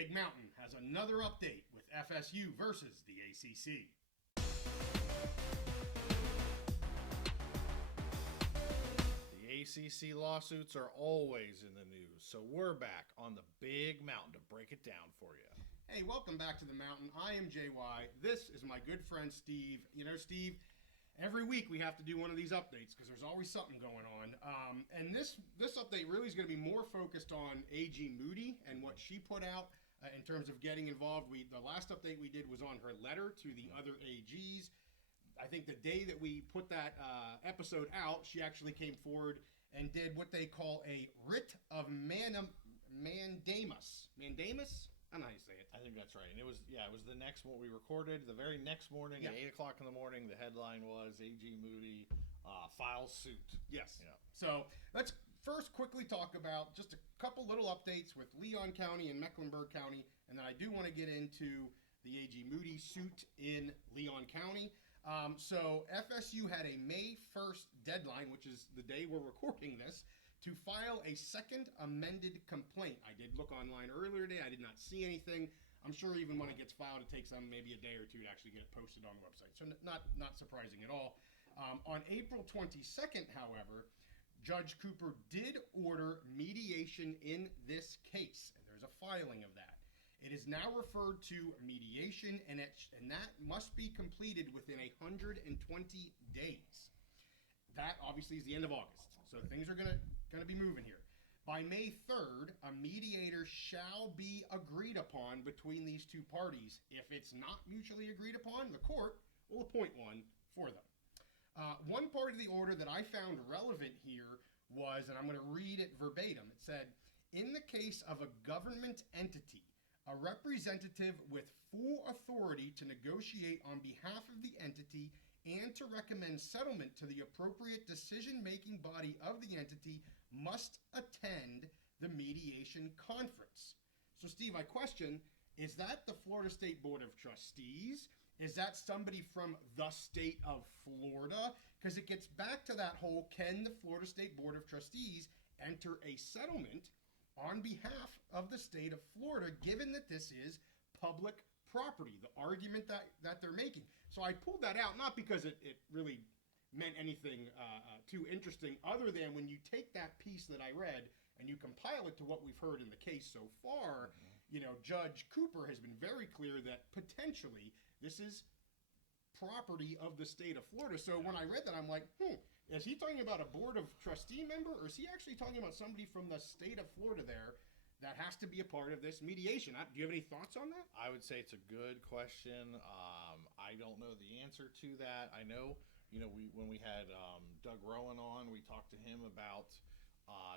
Big Mountain has another update with FSU versus the ACC. The ACC lawsuits are always in the news, so we're back on the Big Mountain to break it down for you. Hey, welcome back to the Mountain. I am JY. This is my good friend Steve. You know, Steve, every week we have to do one of these updates because there's always something going on. And this update really is going to be more focused on AG Moody and what she put out in terms of getting involved. The last update we did was on her letter to the other AGs. I think the day that we put that episode out, she actually came forward and did what they call a Writ of Mandamus. Mandamus? I don't know how you say it. I think that's right. And it was the next one we recorded. The very next morning at 8 o'clock in the morning, the headline was AG Moody files suit. Yes. Yeah. So let's first quickly talk about just a couple little updates with Leon County and Mecklenburg County. And then I do want to get into the AG Moody suit in Leon County. So FSU had a May 1st deadline, which is the day we're recording this, to file a second amended complaint. I did look online earlier today. I did not see anything. I'm sure even when it gets filed, it takes them maybe a day or two to actually get it posted on the website. So not surprising at all. On April 22nd, however, Judge Cooper did order mediation in this case, and there's a filing of that. It is now referred to mediation, and that must be completed within 120 days. That obviously is the end of August, so things are gonna be moving here. By May 3rd, a mediator shall be agreed upon between these two parties. If it's not mutually agreed upon, the court will appoint one for them. One part of the order that I found relevant here was, and I'm going to read it verbatim, it said, in the case of a government entity, a representative with full authority to negotiate on behalf of the entity and to recommend settlement to the appropriate decision-making body of the entity must attend the mediation conference. So, Steve, I question, is that the Florida State Board of Trustees? Is that somebody from the state of Florida? Because it gets back to that whole, can the Florida State Board of Trustees enter a settlement on behalf of the state of Florida, given that this is public property, the argument that they're making. So I pulled that out, not because it really meant anything too interesting, other than when you take that piece that I read and you compile it to what we've heard in the case so far, you know, Judge Cooper has been very clear that potentially this is property of the state of Florida. So when I read that, I'm like, is he talking about a board of trustee member, or is he actually talking about somebody from the state of Florida there that has to be a part of this mediation? Do you have any thoughts on that? I would say it's a good question. I don't know the answer to that. I know, when we had Doug Rowan on, we talked to him about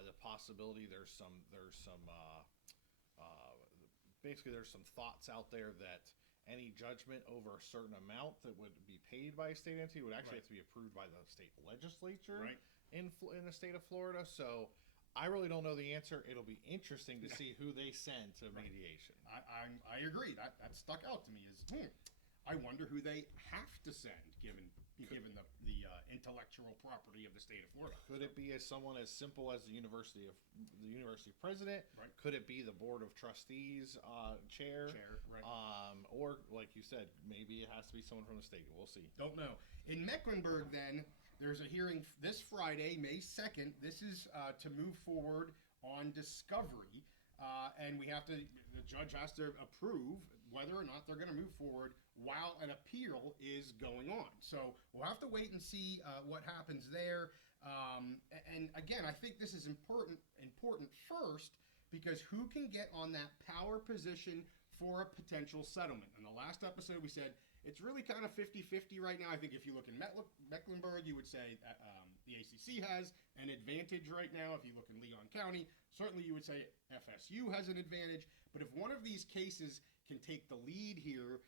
the possibility. There's some thoughts out there that any judgment over a certain amount that would be paid by a state entity would actually have to be approved by the state legislature in the state of Florida. So I really don't know the answer. It'll be interesting to see who they send to mediation. I agree. That stuck out to me as, I wonder who they have to send, given the intellectual property of the state of Florida. Could it be someone as simple as the university president? Right. Could it be the board of trustees chair? Right. Or like you said, maybe it has to be someone from the state. We'll see. Don't know. In Mecklenburg, then, there's a hearing this Friday, May 2nd. This is to move forward on discovery. And the judge has to approve whether or not they're going to move forward while an appeal is going on. So we'll have to wait and see what happens there. And again, I think this is important first, because who can get on that power position for a potential settlement? In the last episode, we said it's really kind of 50-50 right now. I think if you look in Mecklenburg, you would say the ACC has an advantage right now. If you look in Leon County, certainly you would say FSU has an advantage. But if one of these cases can take the lead here,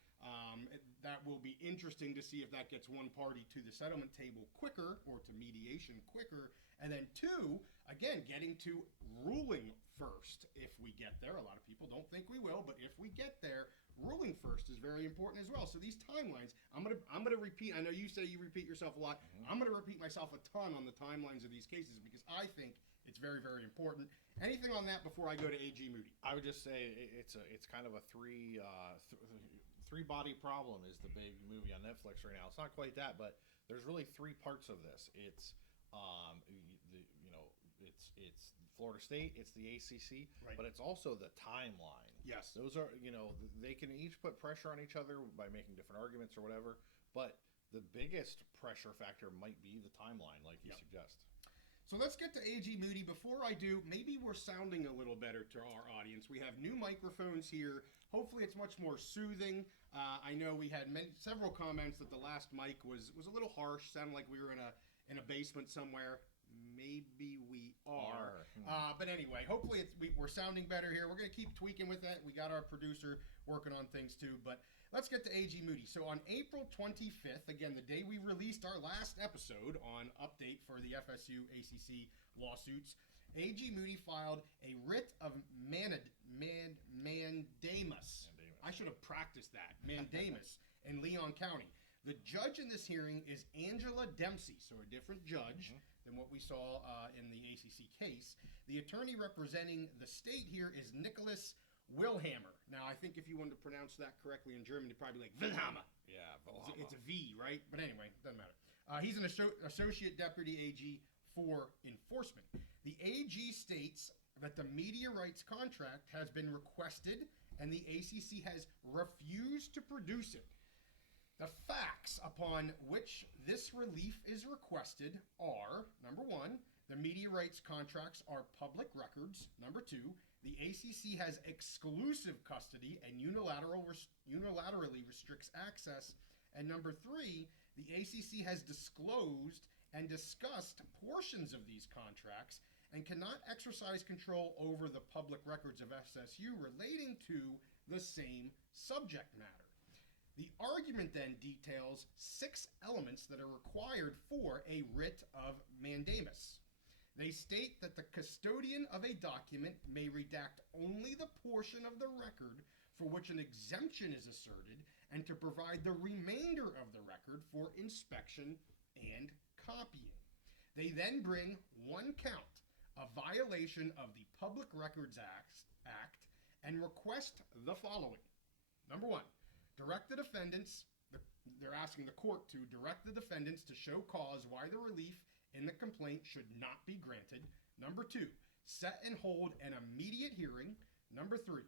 that will be interesting to see if that gets one party to the settlement table quicker, or to mediation quicker. And then two, again, getting to ruling first if we get there. A lot of people don't think we will, but if we get there, ruling first is very important as well. So these timelines, I'm gonna repeat. I know you say you repeat yourself a lot. I'm gonna repeat myself a ton on the timelines of these cases, because I think it's very, very important. Anything on that before I go to AG Moody? I would just say it's kind of a three body problem is the big movie on Netflix right now. It's not quite that, but there's really three parts of this. It's it's Florida State, it's the ACC, Right. but it's also the timeline. Yes. Those are, they can each put pressure on each other by making different arguments or whatever, but the biggest pressure factor might be the timeline, like you suggest. So let's get to AG Moody. Before I do, maybe we're sounding a little better to our audience. We have new microphones here. Hopefully it's much more soothing. I know we had several comments that the last mic was a little harsh, sounded like we were in a basement somewhere. Maybe we are. But anyway, hopefully we're sounding better here. We're going to keep tweaking with that. We got our producer working on things too. But let's get to AG Moody. So on April 25th, again, the day we released our last episode on update for the FSU ACC lawsuits, AG Moody filed a writ of mandamus. I should have practiced that. Mandamus in Leon County. The judge in this hearing is Angela Dempsey, so a different judge than what we saw in the ACC case. The attorney representing the state here is Nicholas Wilhammer. Now, I think if you wanted to pronounce that correctly in German, you'd probably be like Wilhammer. Yeah, It's a V, right? But anyway, doesn't matter. He's an associate deputy AG for enforcement. The AG states that the media rights contract has been requested and the ACC has refused to produce it. The facts upon which this relief is requested are, number one, the media rights contracts are public records. Number two, the ACC has exclusive custody and unilaterally restricts access. And number three, the ACC has disclosed and discussed portions of these contracts and cannot exercise control over the public records of FSU relating to the same subject matter. The argument then details 6 elements that are required for a writ of mandamus. They state that the custodian of a document may redact only the portion of the record for which an exemption is asserted and to provide the remainder of the record for inspection and copying. They then bring one count, a violation of the Public Records Act, and request the following. Number one, direct the defendants, they're asking the court to direct the defendants to show cause why the relief in the complaint should not be granted. Number two, set and hold an immediate hearing. Number three,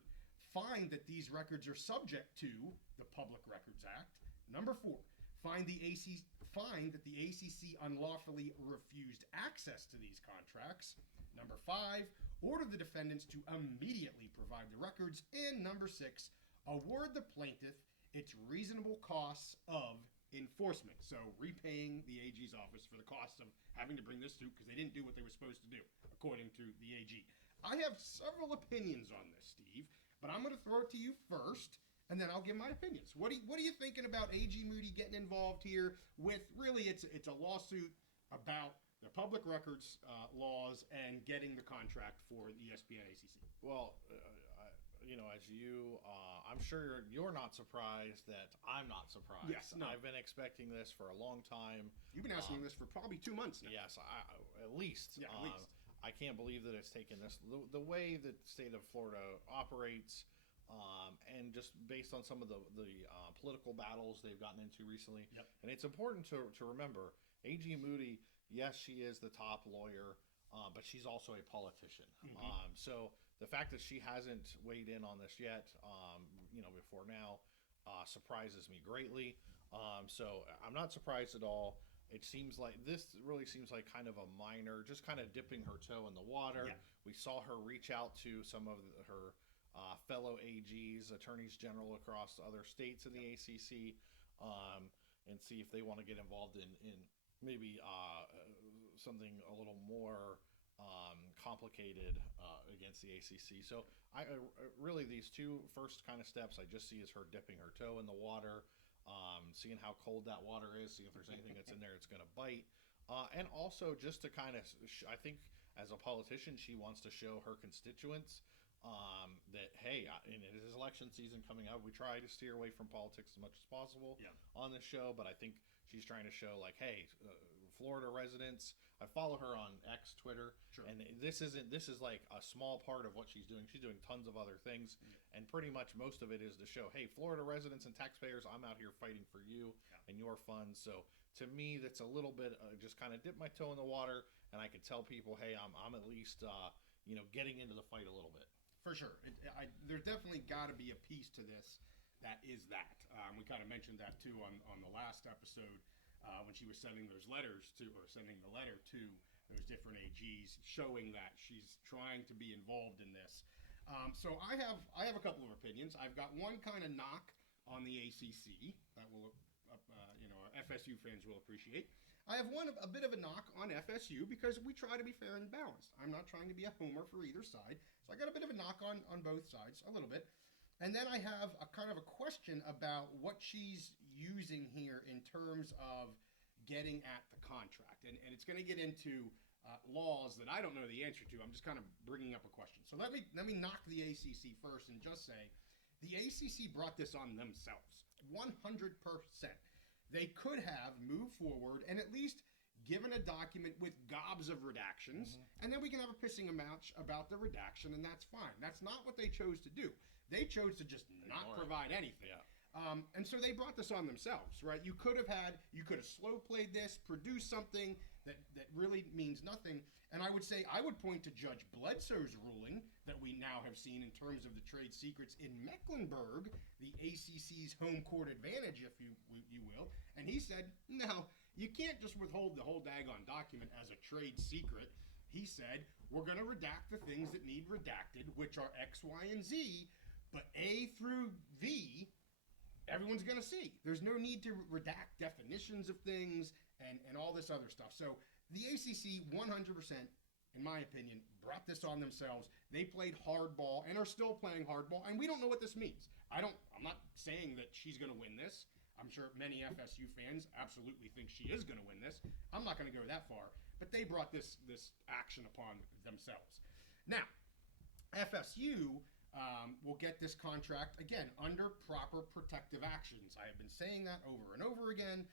find that these records are subject to the Public Records Act. Number four, find that the ACC unlawfully refused access to these contracts. Number five, order the defendants to immediately provide the records. And number six, award the plaintiff its reasonable costs of enforcement. So repaying the AG's office for the cost of having to bring this suit because they didn't do what they were supposed to do, according to the AG. I have several opinions on this, Steve, but I'm going to throw it to you first, and then I'll give my opinions. What are you thinking about AG Moody getting involved here with, really, it's a lawsuit about the public records laws and getting the contract for the ESPN ACC? Well, I'm sure you're not surprised that I'm not surprised. Yes, no. I've been expecting this for a long time. You've been asking this for probably 2 months now. Yes, at least. Yeah, at least. I can't believe that it's taken this. The way that the state of Florida operates, and just based on some of the political battles they've gotten into recently. Yep. And it's important to remember, AG Moody, yes, she is the top lawyer, but she's also a politician. Mm-hmm. So the fact that she hasn't weighed in on this yet, before now, surprises me greatly. So I'm not surprised at all. It seems like this really seems like kind of a minor, just kind of dipping her toe in the water. Yeah. We saw her reach out to some of her fellow AGs, attorneys general across other states in the ACC, and see if they want to get involved in maybe something a little more complicated against the ACC. So I really, these two first kind of steps I just see as her dipping her toe in the water, seeing how cold that water is, see if there's anything that's in there it's going to bite, and also just to kind of I think as a politician she wants to show her constituents that, hey, and it is election season coming up, we try to steer away from politics as much as possible on this show, but I think she's trying to show, like, hey, Florida residents. I follow her on X, Twitter, Sure. and this is like a small part of what she's doing. She's doing tons of other things, and pretty much most of it is to show, hey, Florida residents and taxpayers, I'm out here fighting for you and your funds. So to me, that's a little bit just kind of dip my toe in the water, and I could tell people, hey, I'm at least getting into the fight a little bit. For sure. There's definitely got to be a piece to this that is that. We kind of mentioned that too on the last episode when she was sending the letter to those different AGs, showing that she's trying to be involved in this. So I have a couple of opinions. I've got one kind of knock on the ACC that will, our FSU fans will appreciate. I have a bit of a knock on FSU because we try to be fair and balanced. I'm not trying to be a homer for either side. So I got a bit of a knock on both sides, a little bit. And then I have a kind of a question about what she's using here in terms of getting at the contract. And it's going to get into laws that I don't know the answer to. I'm just kind of bringing up a question. So let me knock the ACC first and just say the ACC brought this on themselves, 100%. They could have moved forward and at least given a document with gobs of redactions, and then we can have a pissing match about the redaction, and that's fine. That's not what they chose to do. They chose to just not provide anything. Yeah. And so they brought this on themselves, right? You could have slow played this, produced something that really means nothing. And I would say, I would point to Judge Bledsoe's ruling that we now have seen in terms of the trade secrets in Mecklenburg, the ACC's home court advantage, if you will. And he said, no, you can't just withhold the whole daggone document as a trade secret. He said, we're going to redact the things that need redacted, which are X, Y, and Z, but A through V, everyone's going to see. There's no need to redact definitions of things and all this other stuff. So the ACC, 100%, in my opinion, brought this on themselves. They played hardball and are still playing hardball, and we don't know what this means. I'm not saying that she's going to win this. I'm sure many FSU fans absolutely think she is going to win this. I'm not going to go that far, but they brought this action upon themselves. Now, FSU will get this contract, again, under proper protective actions. I have been saying that over and over again.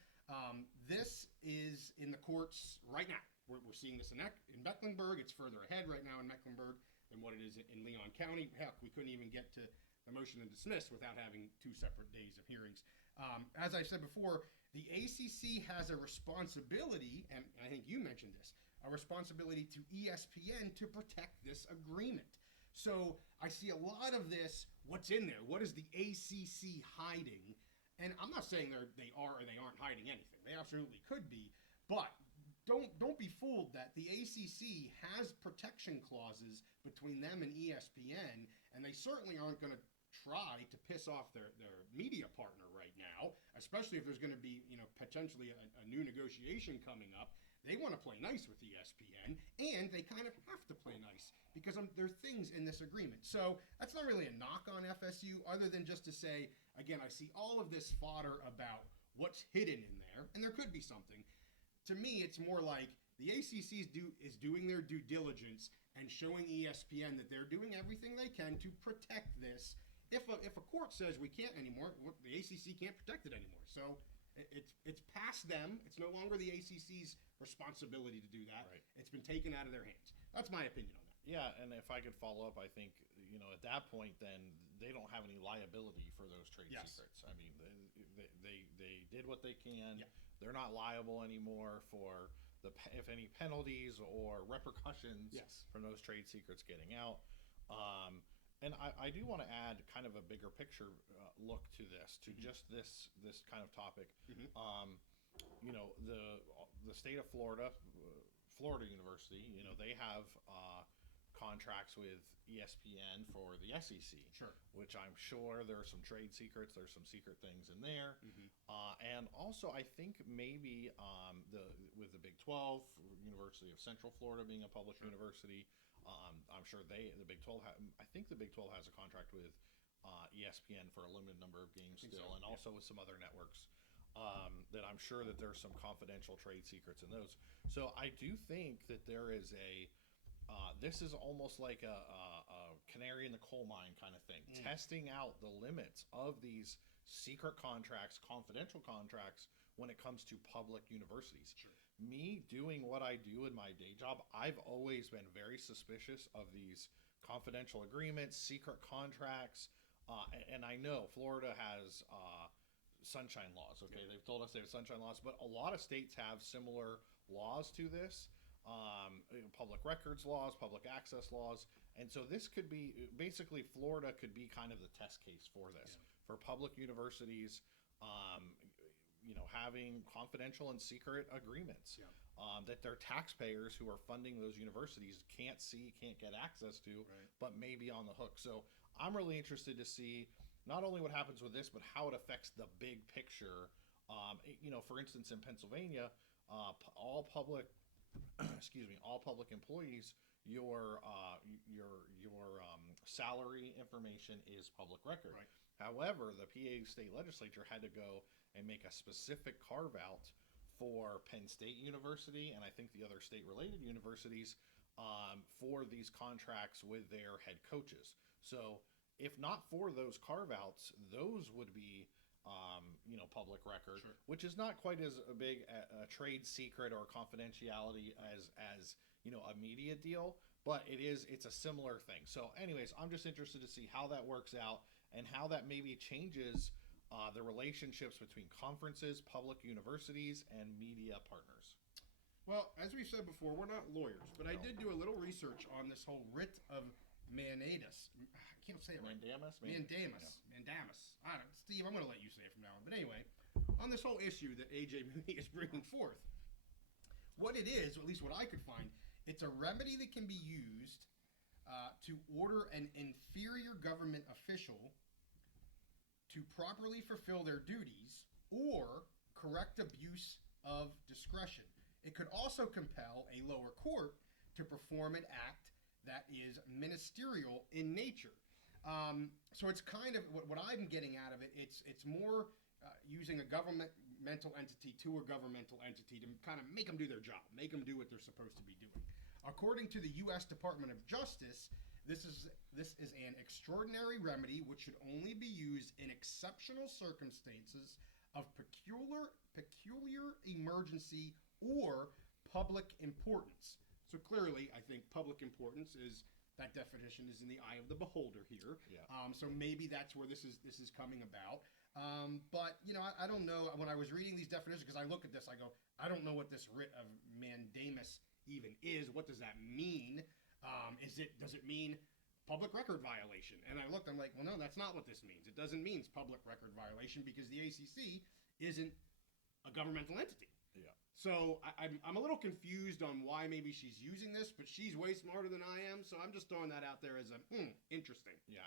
This is in the courts right now. We're seeing this in Mecklenburg. It's further ahead right now in Mecklenburg than what it is in Leon County. Heck, we couldn't even get to the motion to dismiss without having 2 separate days of hearings. As I said before, the ACC has a responsibility, and I think you mentioned this, a responsibility to ESPN to protect this agreement. So I see a lot of this, what's in there? What is the ACC hiding? And I'm not saying they are or they aren't hiding anything. They absolutely could be. But don't be fooled that the ACC has protection clauses between them and ESPN, and they certainly aren't going to try to piss off their media partner right now, especially if there's going to be potentially a new negotiation coming up. They want to play nice with ESPN, and they kind of have to play nice because there are things in this agreement. So that's not really a knock on FSU other than just to say, again, I see all of this fodder about what's hidden in there, and there could be something. To me, it's more like the ACC is doing their due diligence and showing ESPN that they're doing everything they can to protect this. If a court says we can't anymore, the ACC can't protect it anymore. So it's past them. It's no longer the ACC's responsibility to do that. Right. It's been taken out of their hands. That's my opinion on that. Yeah, and if I could follow up, I think at that point, then they don't have any liability for those trade secrets. I mean, they did what they can. Yeah. They're not liable anymore for if any penalties or repercussions from those trade secrets getting out. And I do want to add kind of a bigger picture look to this, to just this kind of topic. The state of Florida, Florida University, they have contracts with ESPN for the SEC, which I'm sure there are some trade secrets, there's some secret things in there. And also I think maybe with the Big 12, University of Central Florida being a public university, I'm sure the Big 12 I think the Big 12 has a contract with ESPN for a limited number of games still, and also with some other networks that I'm sure that there's some confidential trade secrets in those. So I do think that there is this is almost like a canary in the coal mine kind of thing, testing out the limits of these secret contracts, confidential contracts when it comes to public universities. me doing what I do in my day job, I've always been very suspicious of these confidential agreements, secret contracts, and I know Florida has sunshine laws. Okay, yeah. They've told us they have sunshine laws, but a lot of states have similar laws to this. Public records laws, public access laws, and so this could be basically Florida could be kind of the test case for this for public universities. Having confidential and secret agreements that their taxpayers who are funding those universities can't see, can't get access to, but may be on the hook. So I'm really interested to see not only what happens with this, but how it affects the big picture. For instance, in Pennsylvania, all public, all public employees, your salary information is public record. Right. However, the PA state legislature had to go and make a specific carve out for Penn State University and I think the other state related universities for these contracts with their head coaches. So if not for those carve outs, those would be public record, which is not quite as big a trade secret or confidentiality as a media deal, but it's a similar thing. So anyways, I'm just interested to see how that works out and how that maybe changes the relationships between conferences, public universities, and media partners. Well, as we've said before, we're not lawyers, but I did do a little research on this whole Writ of Mandamus. I can't say it right. Mandamus? Mandamus. Steve, I'm going to let you say it from now on. But anyway, on this whole issue that A.J. Moody is bringing forth, what it is, or at least what I could find, it's a remedy that can be used to order an inferior government official to properly fulfill their duties or correct abuse of discretion. It could also compel a lower court to perform an act that is ministerial in nature. So it's kind of what I'm getting out of it. It's more using a governmental entity to a governmental entity to kind of make them do their job, make them do what they're supposed to be doing. According to the U.S. Department of Justice, this is an extraordinary remedy which should only be used in exceptional circumstances of peculiar emergency or public importance. So clearly, I think public importance is that definition is in the eye of the beholder here. Yeah. So maybe that's where this is coming about. But I don't know. When I was reading these definitions, because I look at this, I go, I don't know what this writ of mandamus even is. What does that mean? Does it mean public record violation? And I looked, I'm like, well, no, that's not what this means. It doesn't mean public record violation because the ACC isn't a governmental entity. Yeah. So I'm a little confused on why maybe she's using this, but she's way smarter than I am. So I'm just throwing that out there as a interesting. Yeah,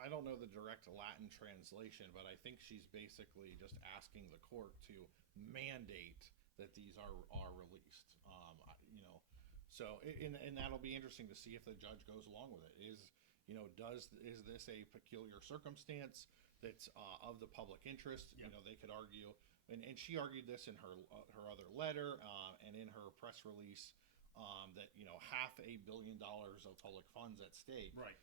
I don't know the direct Latin translation, but I think she's basically just asking the court to mandate that these are released. So and that'll be interesting to see if the judge goes along with it. Is this a peculiar circumstance that's of the public interest? Yep. They could argue, and she argued this in her other letter and in her press release that $500 million of public funds at stake. Right.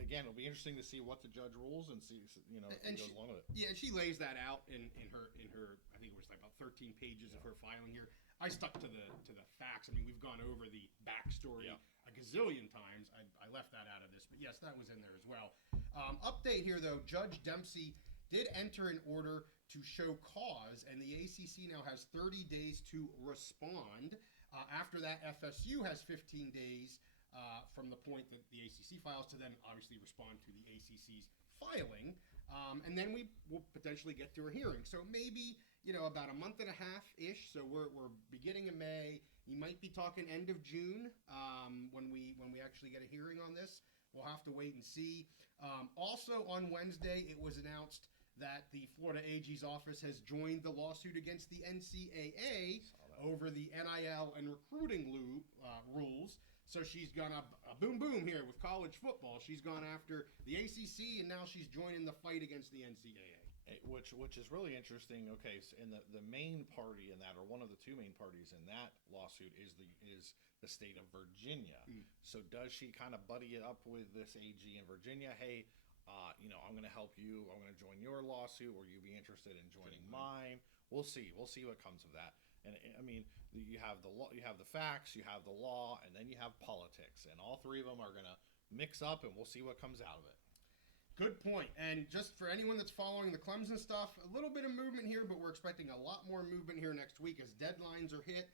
Again, it'll be interesting to see what the judge rules and see if he goes along with it. Yeah, and she lays that out in her I think it was like about 13 pages of her filing here. I stuck to the facts. I mean, we've gone over the backstory a gazillion times. I left that out of this, but yes, that was in there as well. Update here though, Judge Dempsey did enter an order to show cause, and the ACC now has 30 days to respond. After that, FSU has 15 days from the point that the ACC files to then obviously respond to the ACC's filing, and then we will potentially get to a hearing. So maybe about a month and a half-ish. So we're beginning of May. You might be talking end of June when we actually get a hearing on this. We'll have to wait and see. Also on Wednesday, it was announced that the Florida AG's office has joined the lawsuit against the NCAA over the NIL and recruiting rules. So she's gone a boom here with college football. She's gone after the ACC, and now she's joining the fight against the NCAA. Which is really interesting. Okay, so and the main party in that, or one of the two main parties in that lawsuit, is the state of Virginia. So does she kind of buddy it up with this AG in Virginia? Hey, I'm going to help you. I'm going to join your lawsuit. Will you be interested in joining mine? We'll see. We'll see what comes of that. And I mean, you have the law, you have the facts, you have the law, and then you have politics, and all three of them are going to mix up, and we'll see what comes out of it. Good point. And just for anyone that's following the Clemson stuff, a little bit of movement here, but we're expecting a lot more movement here next week as deadlines are hit.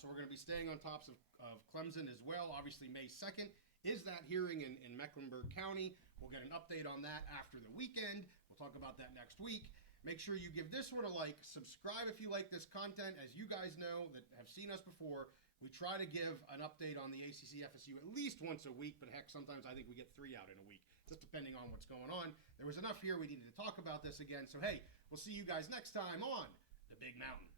So we're going to be staying on top of Clemson as well. Obviously, May 2nd is that hearing in Mecklenburg County. We'll get an update on that after the weekend. We'll talk about that next week. Make sure you give this one a like. Subscribe if you like this content. As you guys know that have seen us before, we try to give an update on the ACC FSU at least once a week, but heck, sometimes I think we get 3 out in a week, just depending on what's going on. There was enough here. We needed to talk about this again. So, hey, we'll see you guys next time on The Big Mountain.